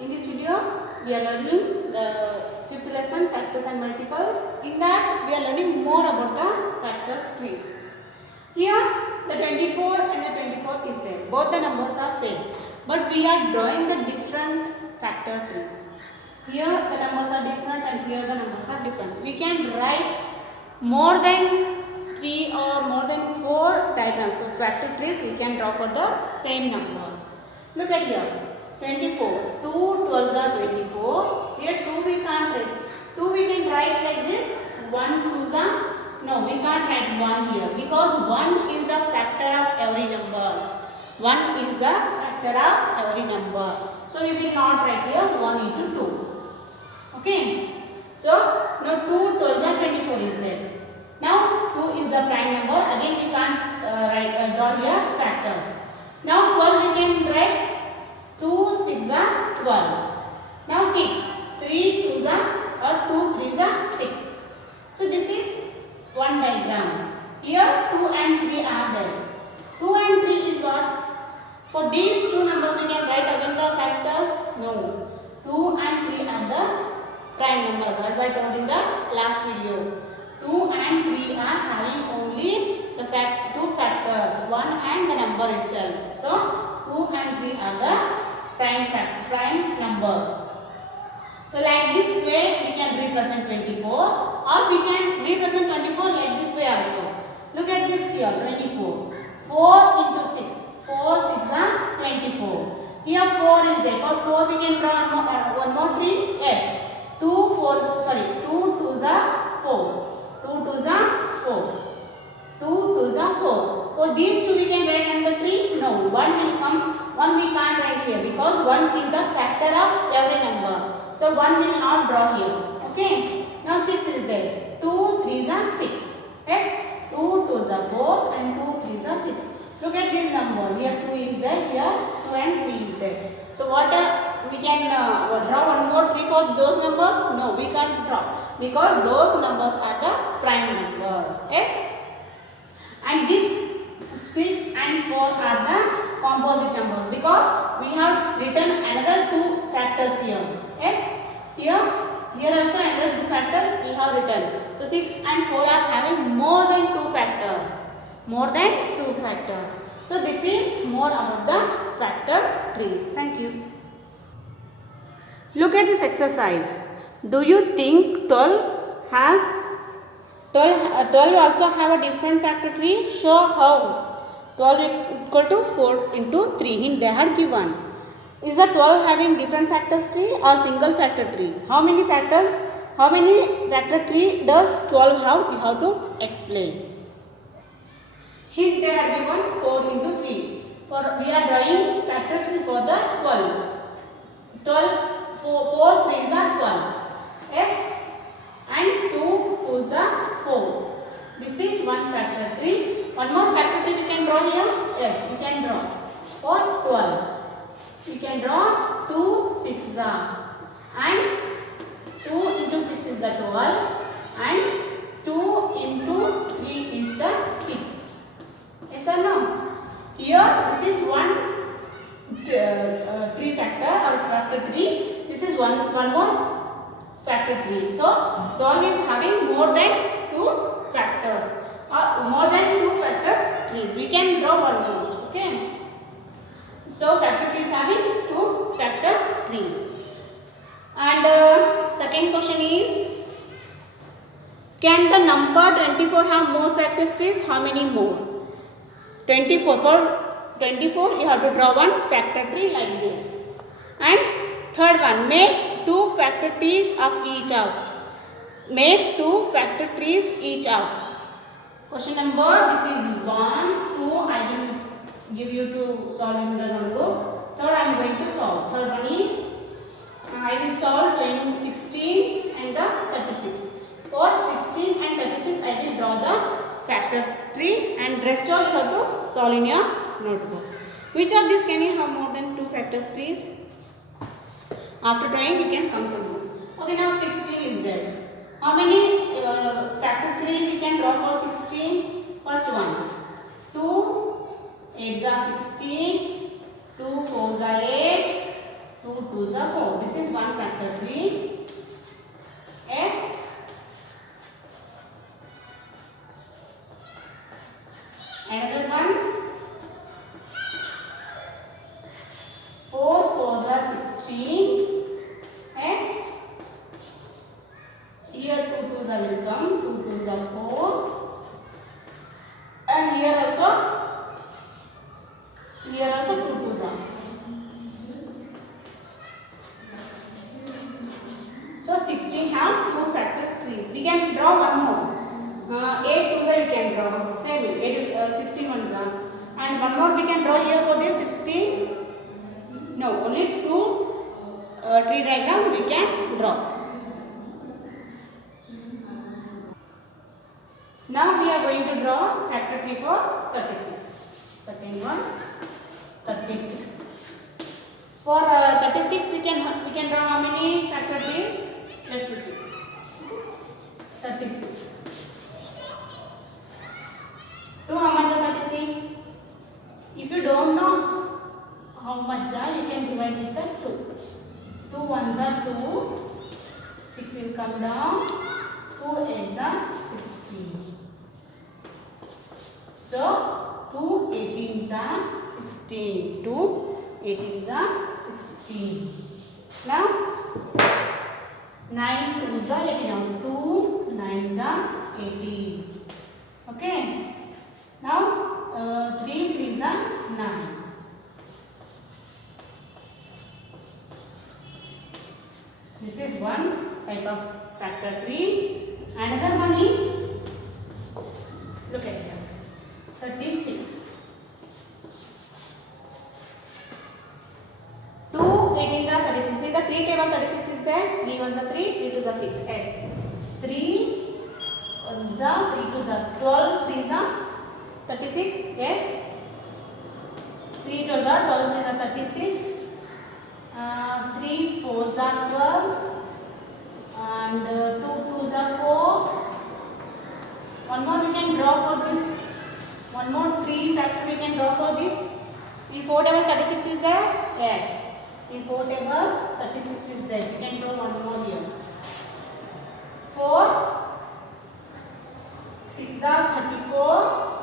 In this video, we are learning the fifth lesson, factors and multiples. In that, we are learning more about the factors trees. Here, the 24 and the 24 is there. Both the numbers are same, but we are drawing the different factor trees. Here, the numbers are different, and here the numbers are different. We can write more than 3 or more than 4 diagrams of factor trees we can draw for the same number. Look at here. 24. 2 12s are 24. Here 2 we can't write. 2 we can write like this. 1 2s are. No, we can't write 1 here because 1 is the factor of every number. 1 is the factor of every number. So we will not write here 1 into 2. Okay. So now 2 12s are 24 is there. Now 2 is the prime number. Again we can't draw here factors. Now 12 we can write 2 6 are 12. Now 6. 3 2s are or 2 3s are 6. So this is one diagram. Here 2 and 3 are there. 2 and 3 is what? For these two numbers we can write again the factors? No. 2 and 3 are the prime numbers as I told in the last video. 2 and 3 are having only the two factors, 1 and the number itself. So 2 and 3 are the prime numbers. So like this way we can represent 24 or we can represent 24 like this way also. Look at this here 24. 4 into 6. 4 6 are 24. Here 4 is there. For 4 we can draw one more tree. Yes. 2 2s are 4. 2 2s are 4. 2 2s are 4. For these two we can write on the tree? No. 1 will come. 1 we can't write here because 1 is the factor of every number. So 1 will not draw here. Okay. Now 6 is there. 2 3s are 6. Yes. 2 2s are 4 and 2 3s are 6. Look at these numbers. Here 2 is there. Here 2 and 3 is there. So what we can draw one more tree for those numbers? No, we can't draw because those numbers are the prime numbers. Yes. And this 6 and 4 are the composite numbers because we have written another two factors here. Yes. Here also another two factors we have written. So 6 and 4 are having more than two factors. More than two factors. So this is more about the factor trees. Thank you. Look at this exercise. Do you think 12 also have a different factor tree? Show how. 12 equal to 4 into 3. Hint they had given. Is the 12 having different factors tree or single factor tree? How many factor tree does 12 have? You have to explain. Hint they had given 4 into 3. We are drawing factor tree for the 12. 4 3s are 12. Yes. And 2 2s are 4. This is one factor tree. One more factor tree we can draw here. Yes, we can draw. For 12. We can draw 2 6s are. And 2 into 6 is the 12. And 2 into 3 is the 6. Yes or no? Here this is one tree factor or factor tree. This is one more factor tree. So 12 is having more than two factors or more than two factor trees. We can draw one more. Okay. So factor tree is having two factor trees. And second question is, can the number 24 have more factor trees? How many more? 24. For 24 you have to draw one factor tree like this. And third one, make two factor trees of each of. Make two factor trees each of. Question number, this is 1, 2, I will give you to solve in the notebook. Third I am going to solve. Third one is, I will solve 16 and the 36. For 16 and 36 I will draw the factors tree and rest all you have to solve in your notebook. Which of these can you have more than two factors trees? After drawing you can come to know. Okay, now 16 is there. How many factor tree we can draw for 16? First one. 2 8s are 16. 2 4s are 8. 2 2s are 4. 16. Yes. Here 2 2s will come. 2 2s are 4. And here also 2 2s are. So 16 have 2 factor trees. We can draw one more. 8 2s we can draw. Same 16 ones are. And one more we can draw here for this 16. No, only 2 tree diagram we can draw. Now we are going to draw factor tree for 36. Second one, 36. For 36 we can draw how many factor trees? Let me see. 36. 2 how much are 36? If you don't know how much are, you can divide with the 2. 2 ones are 2. 6 will come down. 2 8s are 16. So 2 18s are 16. 2 18s are 16. Now 9 2s are 18. 2 9s are 18. Okay. Now 3 3s are 9. This is one type of factor tree. Another one is, look at here, 36. 2 18 are 36. See the 3 table 36 is there. 3 ones are 3, 3 twos are 6. Yes. 3 ones are 3 twos are 12. 3s are 36. Yes. 3 12s are 12. 3s are 36. 3 4s are 12. And 2 2s are 4. One more we can draw for this. One more tree factor we can draw for this. In 4 table 36 is there? Yes. In 4 table 36 is there. We can draw one more here. 4 6 are 34.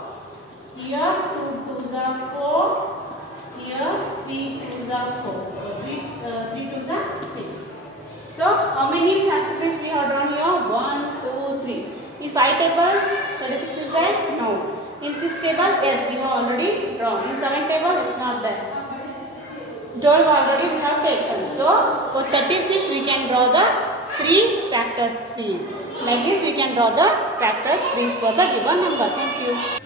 Here 2 2s are 4. Here 3 2s are 4. 3 2s are 6. So how many factor trees we have drawn here? 1 2 3. In 5 table 36 is there? No. In 6 table, yes, we have already drawn. In 7 table, it's not there. 12 already we have taken. So for 36 we can draw the 3 factor trees. Like this we can draw the factor trees for the given number. Thank you.